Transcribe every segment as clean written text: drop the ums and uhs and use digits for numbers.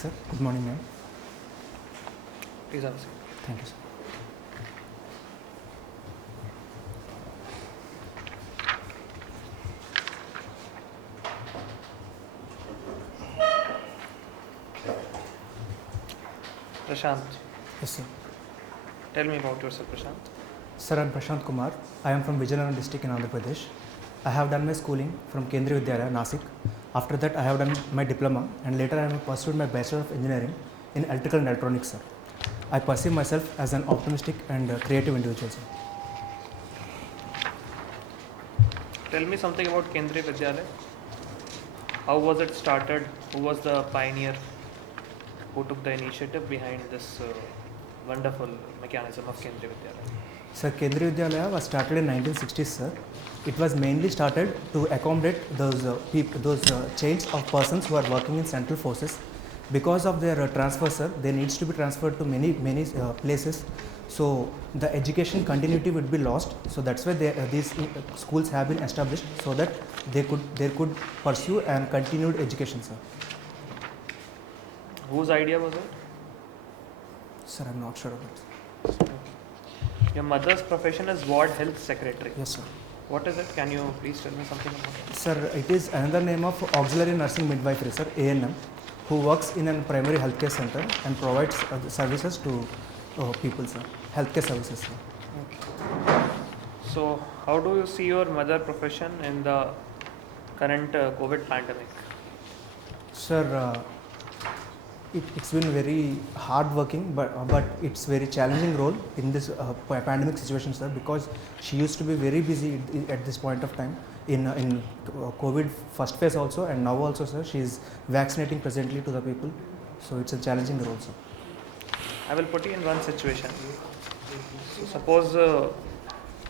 sir. Good morning, ma'am. Please have a seat. Thank you, sir. Prasanth, Yes, sir. tell me about yourself, Prasanth. Sir, I am Prasanth Kumar. I am from Vijayanagara district in Andhra Pradesh. I have done my schooling from Kendriya Vidyalaya, Nasik. After that, I have done my diploma and later I have pursued my Bachelor of Engineering in Electrical and Electronics, sir. I perceive myself as an optimistic and creative individual, sir. Tell me something about Kendriya Vidyalaya. How was it started? Who was the pioneer? Who took the initiative behind this wonderful mechanism of Kendriya Vidyalaya? Sir, Kendriya Vidyalaya was started in 1960s, sir. It was mainly started to accommodate those chains of persons who are working in central forces. Because of their transfer, sir, they needs to be transferred to many places. So the education continuity would be lost. So that's why these schools have been established so that they could pursue and continued education, sir. Whose idea was it? Sir, I'm not sure about it. Your mother's profession is Ward Health Secretary. Yes, sir. What is it? Can you please tell me something about it? Sir, it is another name of Auxiliary Nursing Midwifery, sir, ANM, who works in a primary healthcare center and provides services to people, sir. Healthcare services, sir. Okay. So, how do you see your mother profession in the current COVID pandemic? Sir, it's been very hard working, but it's very challenging role in this pandemic situation, sir, because she used to be very busy at this point of time in COVID first phase also, and now also, sir, she is vaccinating presently to the people. So it's a challenging role, sir. I will put you in one situation. So suppose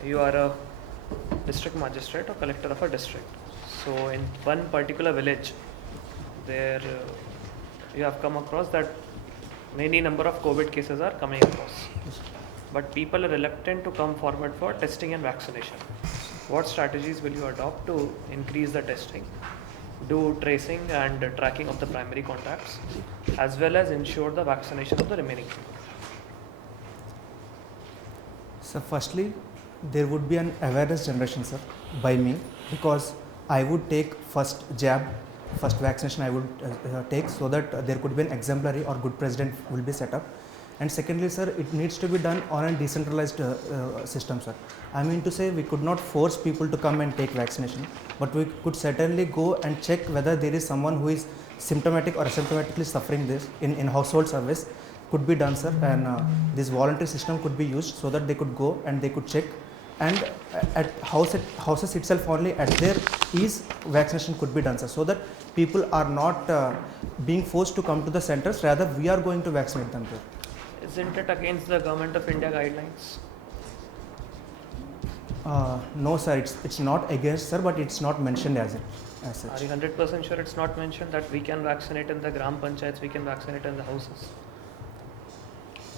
you are a district magistrate or collector of a district. So in one particular village, there you have come across that many number of COVID cases are coming across. But people are reluctant to come forward for testing and vaccination. What strategies will you adopt to increase the testing, do tracing and tracking of the primary contacts, as well as ensure the vaccination of the remaining people? So firstly, there would be an awareness generation, sir, by me, because I would take first jab, first vaccination I would take, so that there could be an exemplary or good president will be set up. And secondly, sir, it needs to be done on a decentralized system, sir. I mean to say, we could not force people to come and take vaccination, but we could certainly go and check whether there is someone who is symptomatic or asymptomatically suffering this in household service. Could be done, sir, and this voluntary system could be used so that they could go and they could check, and at houses itself only, at their ease, vaccination could be done, sir, so that people are not being forced to come to the centers, rather we are going to vaccinate them there. Isn't it against the Government of India guidelines? No, sir, it's not against, sir, but it's not mentioned as such. Are you 100% sure it's not mentioned that we can vaccinate in the Gram Panchayats, we can vaccinate in the houses?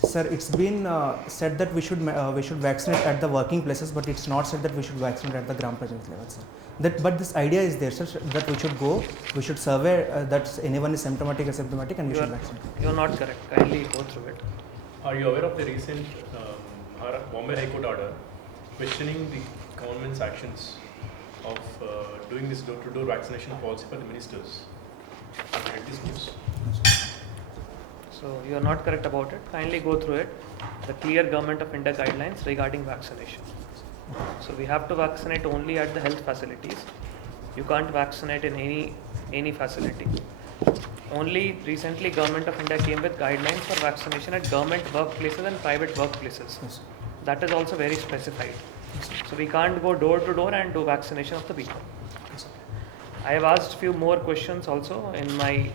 Sir, it's been said that we should vaccinate at the working places, but it's not said that we should vaccinate at the Gram Panchayat level, sir. But this idea is there, sir, that we should survey that anyone is symptomatic or symptomatic, and we should vaccinate. You are not correct. Kindly go through it. Are you aware of the recent Bombay High Court order questioning the government's actions of doing this door-to-door vaccination policy for the ministers? Have you read this news? So you are not correct about it. Kindly go through it. The clear Government of India guidelines regarding vaccination. So we have to vaccinate only at the health facilities. You can't vaccinate in any facility. Only recently Government of India came with guidelines for vaccination at government workplaces and private workplaces. Yes. That is also very specified. So we can't go door to door and do vaccination of the people. Yes. I have asked few more questions also in my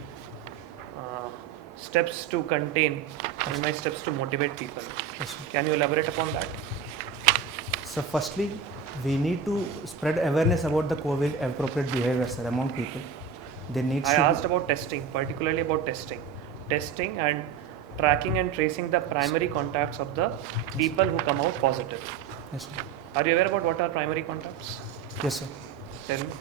steps to contain and my steps to motivate people. Yes, Can you elaborate upon that? so firstly, we need to spread awareness about the COVID appropriate behavior, sir, among people. There needs I to asked about testing, particularly about testing and tracking and tracing the primary contacts of the people who come out positive. Yes, sir. Are you aware about what are primary contacts? Yes, sir. Tell me.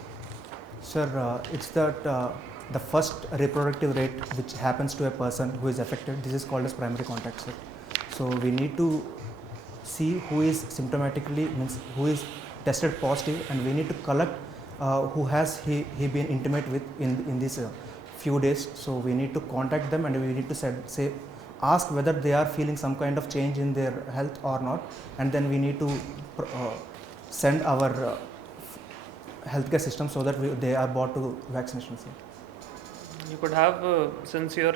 Sir, it's that the first reproductive rate which happens to a person who is affected, this is called as primary contact, sir. So we need to see who is symptomatically, means who is tested positive, and we need to collect who has he been intimate with in these few days. So we need to contact them, and we need to ask whether they are feeling some kind of change in their health or not, and then we need to send our healthcare system so that they are brought to vaccination. Sir. You could have, since your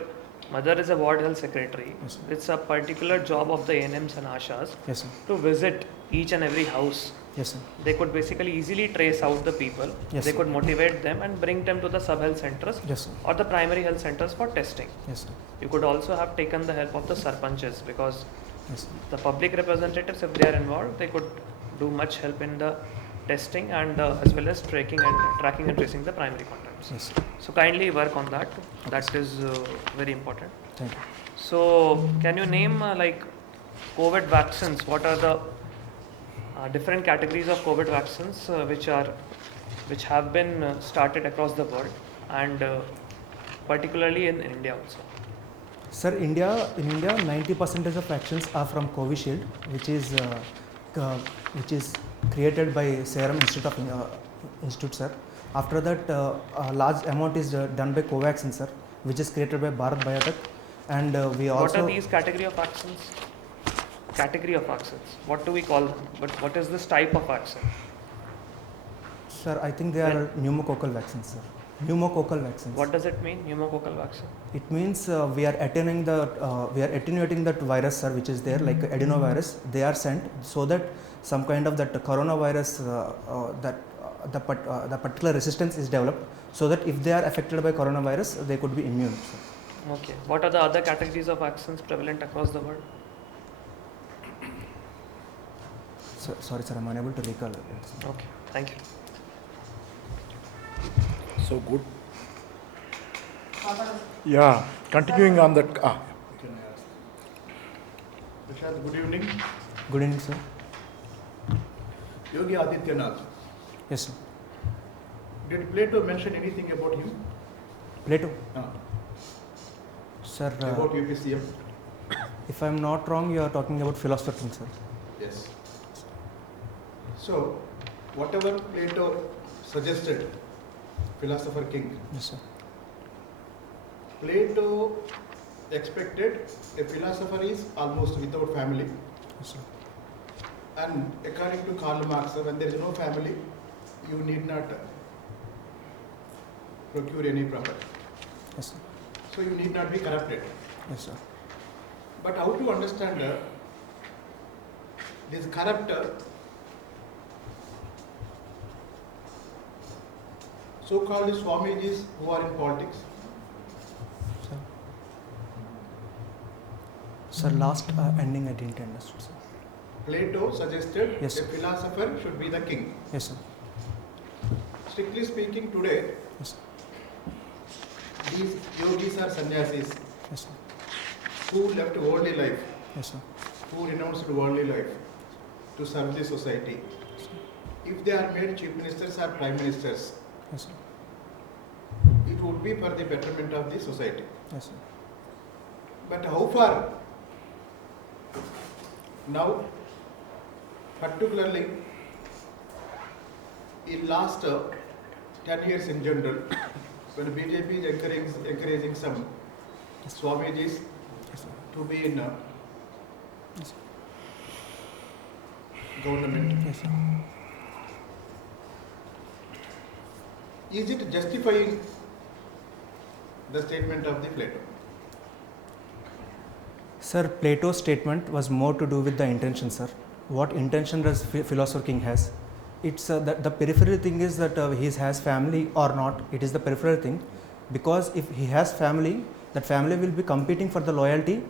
mother is a ward health secretary, Yes, sir. it's a particular job of the ANMs and ASHAs Yes, sir. to visit each and every house. Yes, sir. They could basically easily trace out the people. Yes, They sir. could motivate them and bring them to the sub-health centers Yes, sir. or the primary health centers for testing. Yes, sir. You could also have taken the help of the sarpanches, because Yes, sir. the public representatives, if they are involved, they could do much help in the testing and as well as tracking and tracing the primary contacts. Yes, sir. So kindly work on that. That is very important. Thank you. So can you name like COVID vaccines? What are the different categories of COVID vaccines which have been started across the world, and particularly in India also? Sir, in India, 90% of vaccines are from Covishield, which is created by Serum Institute, sir. After that, a large amount is done by Covaxin, sir, which is created by Bharat Biotech, and we also. What are these category of vaccines? Category of vaccines. What do we call them? But what is this type of vaccine? Sir, I think they are pneumococcal vaccines, sir. Pneumococcal vaccines. What does it mean, pneumococcal vaccine? It means we are attenuating that virus, sir, which is there, like adenovirus. They are sent so that some kind of that coronavirus, the particular resistance is developed, so that if they are affected by coronavirus, they could be immune, sir. Okay. What are the other categories of vaccines prevalent across the world? So, sorry, sir, I'm unable to recall. Okay. Thank you. So good. Yeah, continuing on that. Prashant, good evening. Good evening, sir. Yogi Adityanath. Yes, sir. Did Plato mention anything about him? Plato. Sir, About UPCM? if I'm not wrong, you are talking about philosopher king, sir. Yes. So, whatever Plato suggested, philosopher king, Yes, sir. Plato expected a philosopher is almost without family, Yes, sir. and according to Karl Marx, when there is no family, you need not procure any property. Yes, sir. So you need not be corrupted. Yes, sir. But how to understand this corrupt so-called Swamijis who are in politics? Sir, sir, last ending I didn't understand, sir. Plato suggested Yes, a sir. philosopher should be the king. Yes, sir. Strictly speaking, today, Yes, sir. these yogis are sannyasis Yes, sir. who left worldly life, Yes, sir. who renounced worldly life to serve the society. If they are made chief ministers or prime ministers, Yes, sir. it would be for the betterment of the society. Yes, sir. But how far now, particularly in last 10 years in general, when BJP is encouraging some Swamijis Yes, sir. to be in Yes, sir. government, Yes, sir. is it justifying the statement of the Plato? Sir, Plato's statement was more to do with the intention, sir. What intention does philosopher king has? It's the peripheral thing is that he has family or not. It is the peripheral thing, because if he has family, that family will be competing for the loyalty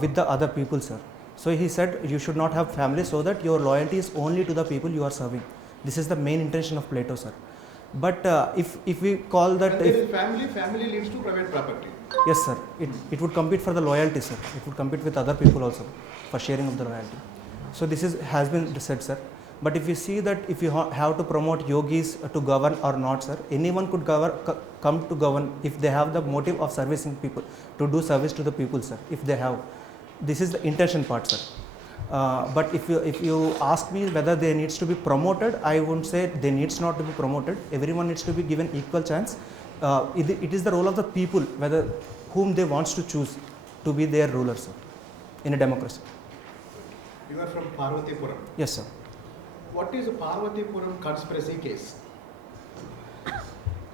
with the other people, sir. So he said you should not have family, so that your loyalty is only to the people you are serving. This is the main intention of Plato, sir. But if we call that, When there is family, family leads to private property. yes, sir, it would compete for the loyalty, sir. It would compete with other people also for sharing of the loyalty. So this has been said, sir. But if you see that if you have to promote yogis to govern or not, sir, anyone could come to govern if they have the motive of servicing people, to do service to the people, sir. If they have, this is the intention part, sir. But if you ask me whether they needs to be promoted, I wouldn't say they needs not to be promoted. Everyone needs to be given equal chance. It is the role of the people whether whom they wants to choose to be their ruler, sir, in a democracy. You are from Parvatipuram. Yes, sir. What is a Parvatipuram conspiracy case?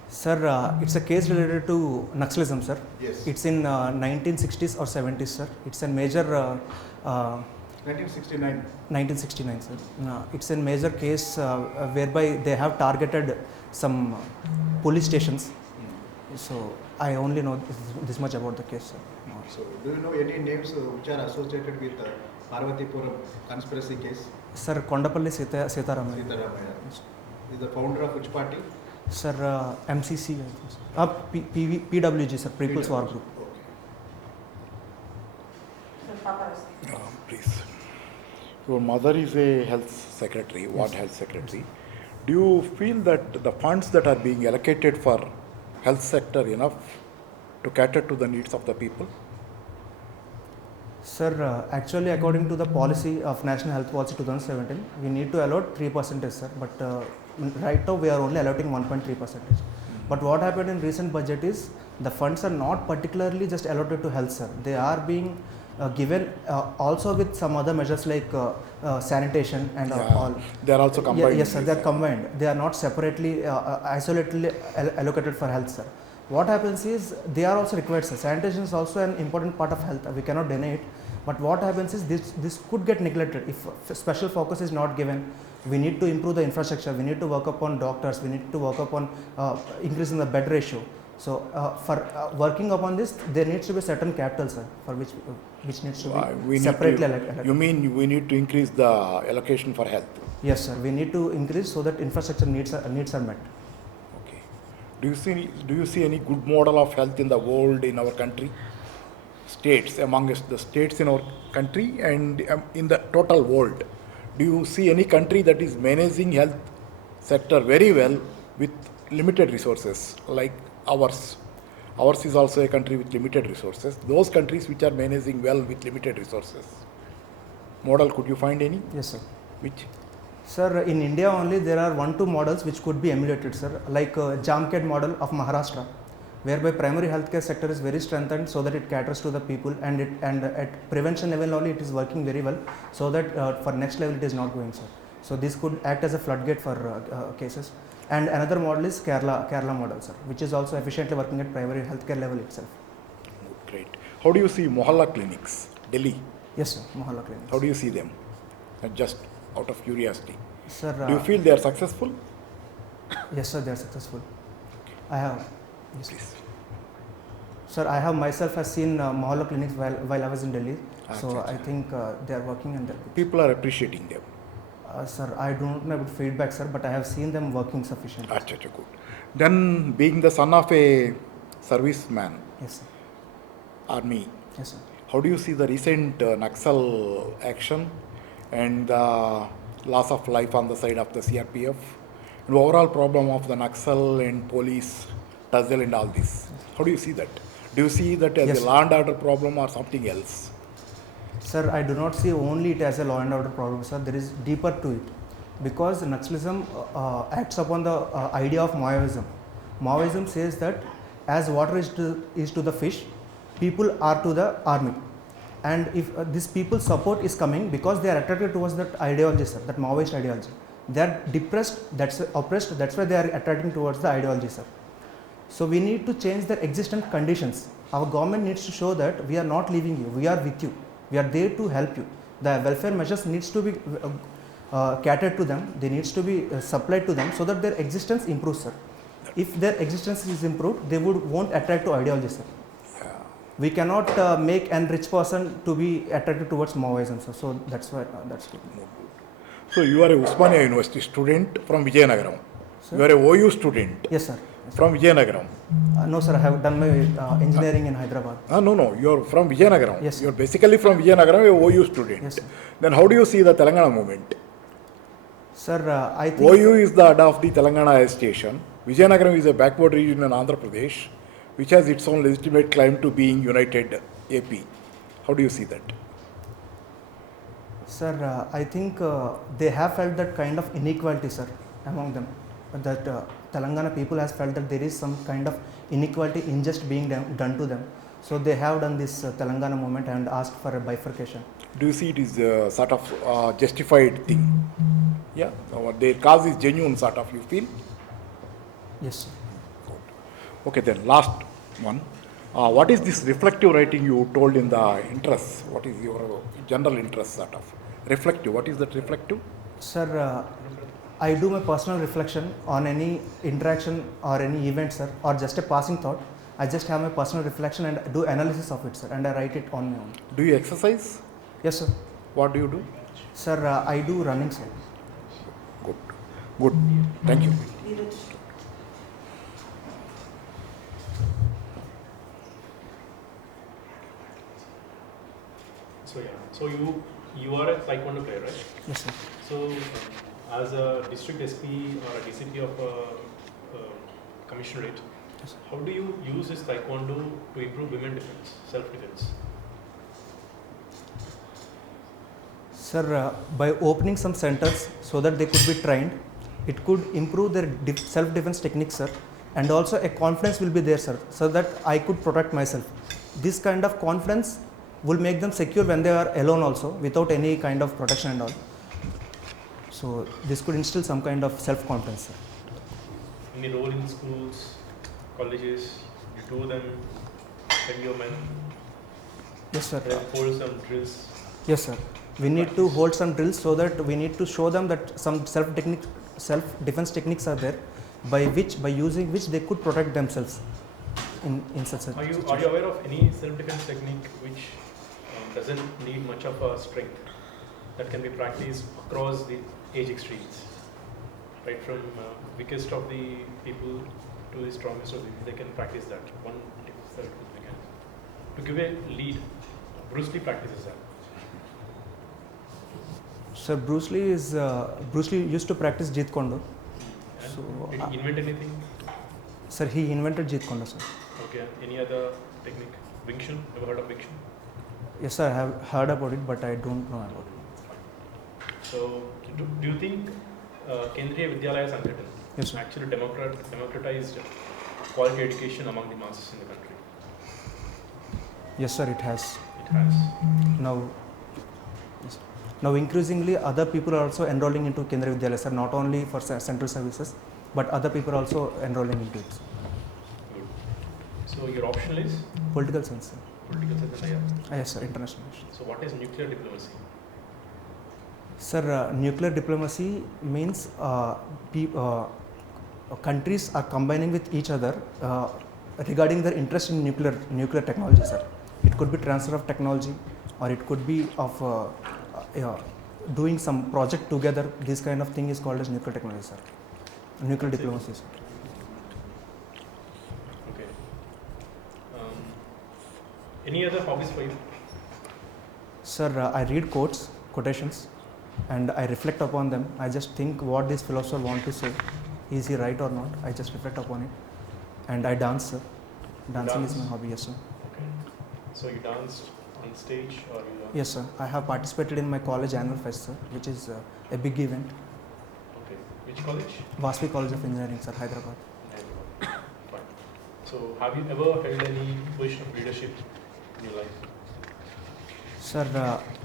Sir, it's a case related to Naxalism, sir. Yes. It's in 1960s or 70s, sir. It's a major 1969. 1969, sir. It's a major case whereby they have targeted some police stations. So I only know this much about the case, sir. So do you know any names which are associated with Parvatipuram conspiracy case? Sir, Kondapalli Sitaramaya. Sitaramaya. Is the founder of which party? Sir, MCC, I think so. PWG, sir, People's War Group. Okay. Please. Your mother is a health secretary, ward health secretary. Do you feel that the funds that are being allocated for health sector enough to cater to the needs of the people? Sir, actually, according to the policy of National Health Policy 2017, we need to allot 3%, sir. But right now, we are only allotting 1.3%. But what happened in recent budget is the funds are not particularly just allotted to health, sir. They are being given also with some other measures like sanitation and all. They are also combined. Yes, sir. They are combined. They are not separately, isolatedly allocated for health, sir. What happens is they are also required, sir. Sanitation is also an important part of health. We cannot deny it. But what happens is this could get neglected if special focus is not given. We need to improve the infrastructure. We need to work upon doctors. We need to work upon increasing the bed ratio. So for working upon this, there needs to be certain capital, sir, for which needs to be separately allocated. You mean we need to increase the allocation for health? Yes, sir. We need to increase so that infrastructure needs are met. Okay. Do you see any good model of health in the world, in our country? States, amongst the states in our country and in the total world. Do you see any country that is managing health sector very well with limited resources like ours? Ours is also a country with limited resources. Those countries which are managing well with limited resources. Model, could you find any? Yes, sir. Which? Sir, in India only there are 1-2 models which could be emulated, sir, like Jamkhed model of Maharashtra, whereby primary healthcare sector is very strengthened so that it caters to the people, and at prevention level only it is working very well, so that for next level it is not going, sir. So this could act as a floodgate for cases. And another model is Kerala model, sir, which is also efficiently working at primary healthcare level itself. Great. How do you see Mohalla clinics, Delhi? Yes, sir, Mohalla clinics. How do you see them? Just out of curiosity. Sir, do you feel they are successful? Yes, sir, they are successful. I have. Yes. Please. Sir, I have myself has seen Mohalla clinics while I was in Delhi. So I think they are working and people are appreciating them. Sir, I do not know about feedback, sir, but I have seen them working sufficiently. Good. Then, being the son of a serviceman, Yes, sir. army, Yes, sir. how do you see the recent Naxal action and the loss of life on the side of the CRPF, and overall problem of the Naxal and police tussle and all this? How do you see that? Do you see that as Yes, a law and order problem or something else? Sir, I do not see only it as a law and order problem, sir. There is deeper to it, because Naxalism acts upon the idea of Maoism. Maoism says that as water is to the fish, people are to the army. And if this people's support is coming because they are attracted towards that ideology, sir, that Maoist ideology. They are depressed, that's oppressed, that's why they are attracting towards the ideology, sir. So we need to change their existent conditions. Our government needs to show that we are not leaving you, we are with you. We are there to help you. The welfare measures needs to be catered to them. They needs to be supplied to them so that their existence improves, sir. If their existence is improved, they won't attract to ideology, sir. We cannot make an rich person to be attracted towards Maoism, sir. So that's why that's good. So you are a Usmania University student from Vijayanagaram. Sir? You are a OU student. Yes, sir. From Vijayanagaram. No, sir. I have done my engineering in Hyderabad. No. You are from Vijayanagaram. Yes, sir. You are basically from Vijayanagaram, you are OU student. Yes, sir. Then how do you see the Telangana movement? Sir, I think OU is the head of the Telangana High Station. Vijayanagaram is a backward region in Andhra Pradesh, which has its own legitimate claim to being united AP. How do you see that? Sir, I think they have felt that kind of inequality, sir, among them. That Telangana people has felt that there is some kind of inequality injustice being done to them. So they have done this Telangana movement and asked for a bifurcation. Do you see it is a sort of justified thing? Yeah, their cause is genuine, sort of, you feel? Yes, sir. Okay, then last one. What is this reflective writing you told in the interest? What is your general interest, sort of? Reflective, what is that reflective? Sir, I do my personal reflection on any interaction or any event, sir, or just a passing thought. I just have my personal reflection and do analysis of it, sir, and I write it on my own. Do you exercise? Yes, sir. What do you do? Sir, I do running, sir. Good. Good. Thank you. So yeah, so you are a taekwondo player, right? Yes, sir. So as a district SP or a DCP of a commissionerate, Yes, sir. how do you use this taekwondo to improve women defense, self-defense? Sir, by opening some centers so that they could be trained, it could improve their self-defense techniques, sir, and also a confidence will be there, sir, so that I could protect myself. This kind of confidence will make them secure when they are alone also, without any kind of protection and all. So this could instill some kind of self-confidence, sir. Any role in schools, colleges, you do them, send your men, Yes, sir. hold some drills. Yes, sir. We need to hold some drills so that we need to show them that some self-defense techniques are there, by using which they could protect themselves in such a Are you situation. aware of any self-defense technique which doesn't need much of a strength, that can be practiced across the age extremes, right from weakest of the people to the strongest of the people? They can practice that. One self-defense mechanism. To give a lead, Bruce Lee practices that. Sir, Bruce Lee used to practice Jeet Kune Do. And So, did he invent anything? Sir, he invented Jeet Kune Do, sir. Okay. Any other technique? Wing Chun? Ever heard of Wing Chun? Yes, sir, I have heard about it, but I don't know about it. So, do you think Kendriya Vidyalaya Sanghatan Yes, sir. actually democratized quality education among the masses in the country? Yes, sir, it has. It has. Now, yes, now increasingly other people are also enrolling into Kendriya Vidyalaya, sir, not only for central services, but other people are also enrolling into it. Good. So, your optional is Political science, sir. political science and IR. Yes, sir, international relations. So, what is nuclear diplomacy? Sir, nuclear diplomacy means countries are combining with each other regarding their interest in nuclear technology, sir. It could be transfer of technology, or it could be of doing some project together. This kind of thing is called as nuclear technology, sir. Nuclear diplomacy, sir. Okay. Any other hobbies for you? Sir, I read quotations, and I reflect upon them. I just think what this philosopher want to say. Is he right or not? I just reflect upon it. And I dance, sir. Dancing is my hobby, yes, sir. Okay. So, you danced on stage or you? Yes, sir. I have participated in my college annual fest, sir, which is a big event. Okay. Which college? Vaspi College of Engineering, sir, Hyderabad. Fine. So, have you ever held any position of leadership in your life? Sir,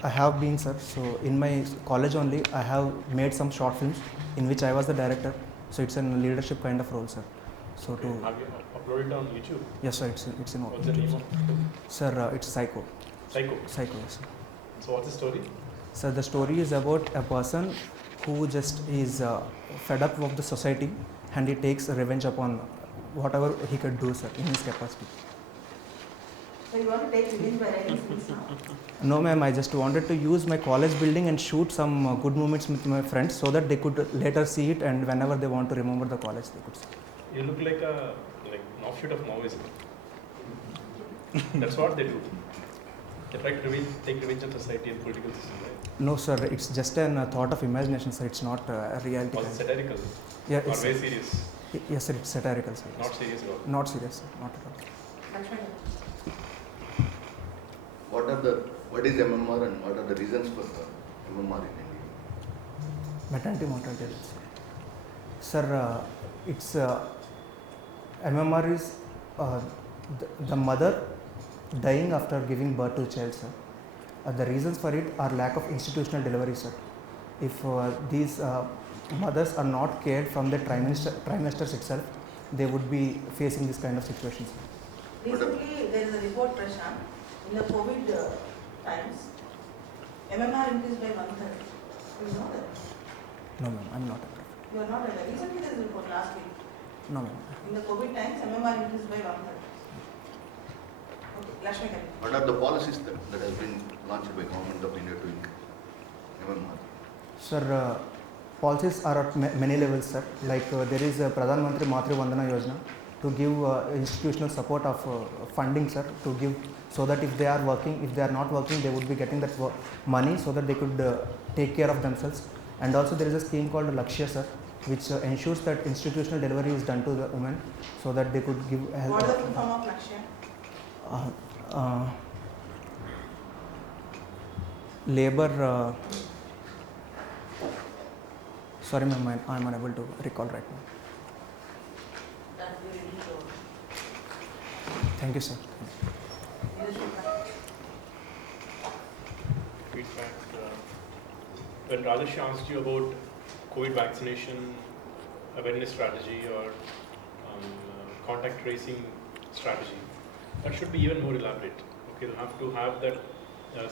I have been, sir. So, in my college only, I have made some short films in which I was the director. So, it's a leadership kind of role, sir. So, Okay. Have you uploaded it on YouTube? yes, sir, it's in What's the name of it? Sir, it's Psycho. Psycho. Psycho, yes, sir. So, what's the story? So the story is about a person who just is fed up of the society, and he takes revenge upon whatever he could do, sir, in his capacity. So you want to take revenge by writing scenes now? No, ma'am, I just wanted to use my college building and shoot some good moments with my friends so that they could later see it, and whenever they want to remember the college, they could see. You look like an offshoot of Maoism. That's what they do. They try to take revenge on society and political system, right? No, sir. It's just a thought of imagination, sir. It's not a reality. Or satirical? Yeah, Or it's very serious? yes, sir. It's satirical, sir. Not serious at all? Not serious, sir. Not at all. Lakshman. What is MMR and what are the reasons for the MMR in India? Maternity mortality rates. Sir, it's MMR is the mother dying after giving birth to a child, sir. The reasons for it are lack of institutional delivery, sir. If these mothers are not cared from the trimesters itself, they would be facing this kind of situations. Recently, there is a report, Prasanth, in the COVID times, MMR increased by 1/3. You know that? No, ma'am, I'm not aware. You are not aware. Recently, there is a report last week. No, ma'am. In the COVID times, MMR increased by 1/3. Okay, Lakshman. What are the policies that has been launched by Government of India to increase MMR? Sir, policies are at many levels, sir. Like there is a Pradhan Mantri Matru Vandana Yojana to give institutional support of funding, sir, to give so that if they are working, if they are not working, they would be getting that money so that they could take care of themselves. And also there is a scheme called Lakshya, sir, which ensures that institutional delivery is done to the women so that they could give help. What is the full form of Lakshya? Labor. Sorry, ma'am, I'm unable to recall right now. That we need to. Thank you, sir. Feedback. When Rajesh asked you about COVID vaccination awareness strategy or contact tracing strategy, that should be even more elaborate. Okay, you'll have to have that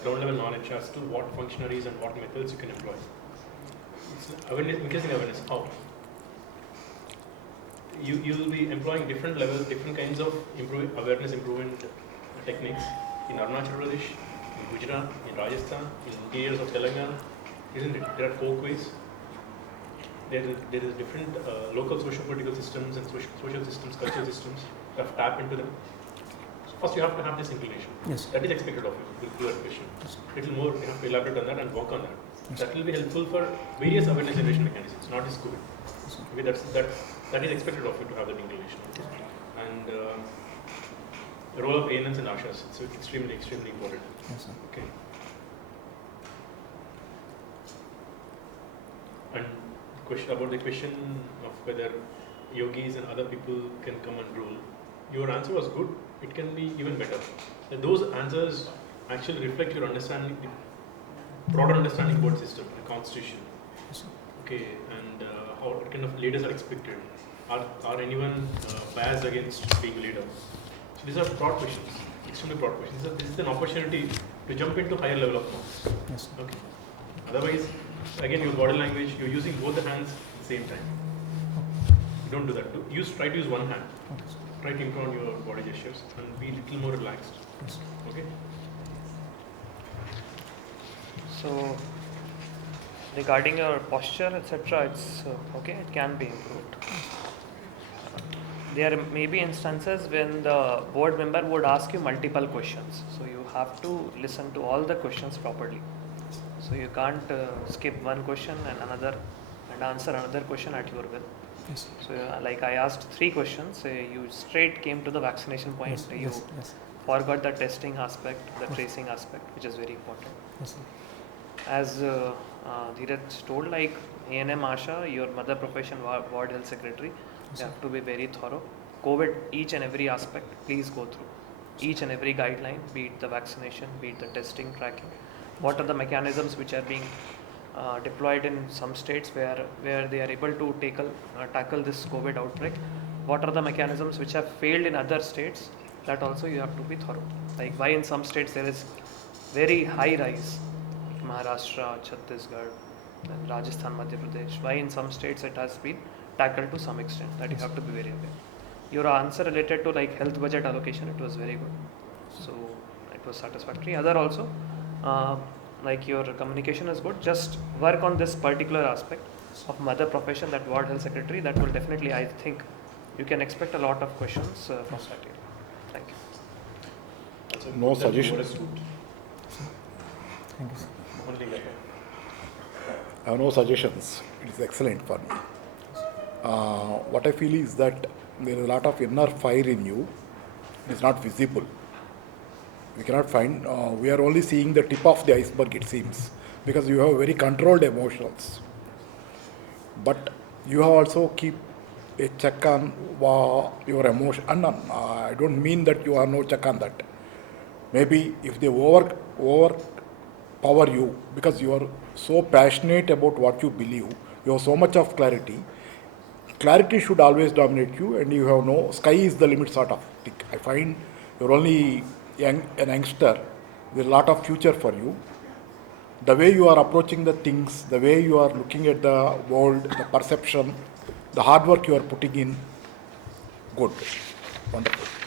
ground level knowledge as to what functionaries and what methods you can employ. It's awareness, increasing awareness. How? You will be employing different levels, different kinds of awareness improvement techniques in Arunachal Pradesh, in Gujarat, in Rajasthan, in interiors of Telangana, isn't it? There are folkways. There is different local socio-political systems and social systems, cultural systems. You have to tap into them. So first, you have to have this inclination. Yes. That is expected of you to do that question. Yes. Little more, you have to elaborate on that and work on that. Yes. That will be helpful for various awareness generation mechanisms, not just COVID. Yes, sir. Okay, that is expected of you to have that inclination. And the role of ANMs and ASHAs, it's extremely important. Yes, sir. Okay. And about the question of whether yogis and other people can come and rule, your answer was good. It can be even better. And those answers actually reflect your understanding, the broader understanding about system, the constitution. Yes, sir. Okay, and how kind of leaders are expected. Are anyone biased against being leader? So these are broad questions, extremely broad questions. This is an opportunity to jump into higher level of knowledge. Yes, sir. Okay. Otherwise, again, your body language, you're using both the hands at the same time. You don't do that. Try to use one hand. Okay, sir. Try to improve on your body gestures and be a little more relaxed. Yes, sir. Okay. So, regarding your posture, etc., it's okay, it can be improved. There may be instances when the board member would ask you multiple questions, so you have to listen to all the questions properly. So you can't skip one question and answer another question at your will. Yes, So like I asked 3 questions, you straight came to the vaccination point. yes, You yes, yes, forgot the testing aspect, the tracing aspect, which is very important. yes, sir. As Dheeraj told, like ANM Asha, your mother profession ward health secretary, Yes, you sir. have to be very thorough. COVID, each and every aspect, please go through. Each and every guideline, be it the vaccination, be it the testing, tracking. What are the mechanisms which are being deployed in some states where they are able to tackle this COVID outbreak? What are the mechanisms which have failed in other states? That also you have to be thorough. Like why in some states there is very high rise, Maharashtra, Chhattisgarh, and Rajasthan, Madhya Pradesh. Why in some states it has been tackled to some extent? That you have to be very aware. Your answer related to like health budget allocation, it was very good. So it was satisfactory. Other also, like your communication is good. Just work on this particular aspect of mother profession, that ward health secretary. That will definitely, I think, you can expect a lot of questions from that area. Thank you. Also, No that you suggestion. wore a suit. Thank you, sir. Only that. I have no suggestions. It is excellent for me. What I feel is that there is a lot of inner fire in you. It is not visible. We cannot find, we are only seeing the tip of the iceberg, it seems, because you have very controlled emotions. But you have also keep a check on your emotion. And I don't mean that you have no check on that. Maybe if they overpower you because you are so passionate about what you believe, you have so much of clarity. Clarity should always dominate you, and you have no sky is the limit sort of thing. I find you're only an youngster. There's a lot of future for you. The way you are approaching the things, the way you are looking at the world, the perception, the hard work you are putting in, good, wonderful.